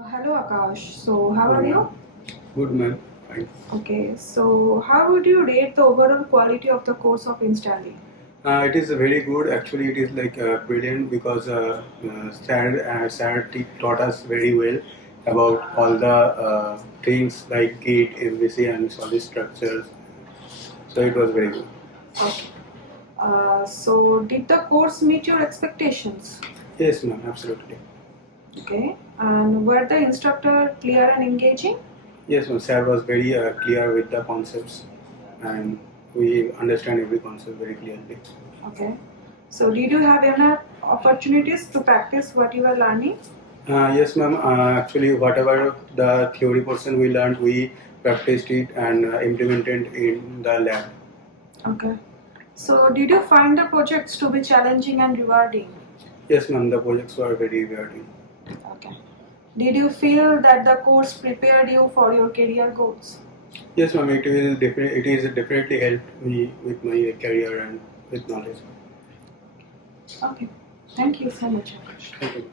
Hello Akash. So how are you? Good man, fine. Okay. So how would you rate the overall quality of the course of Instaily? It is very good. Actually, it is like brilliant because Sir taught us very well about all the things like gate, MVC, and solid structures. So it was very good. Okay. So did the course meet your expectations? Yes, ma'am, absolutely. Okay. And were the instructor clear and engaging? Yes, ma'am. Sir was very clear with the concepts, and we understand every concept very clearly. Okay. So did you have enough opportunities to practice what you were learning? Yes, ma'am. Actually, whatever the theory portion we learned, we practiced it and implemented in the lab. Okay. So did you find the projects to be challenging and rewarding? Yes, ma'am. The projects were very rewarding. Okay. Did you feel that the course prepared you for your career goals? Yes, ma'am. It is definitely helped me with my career and with knowledge. Okay. Thank you so much. Thank you.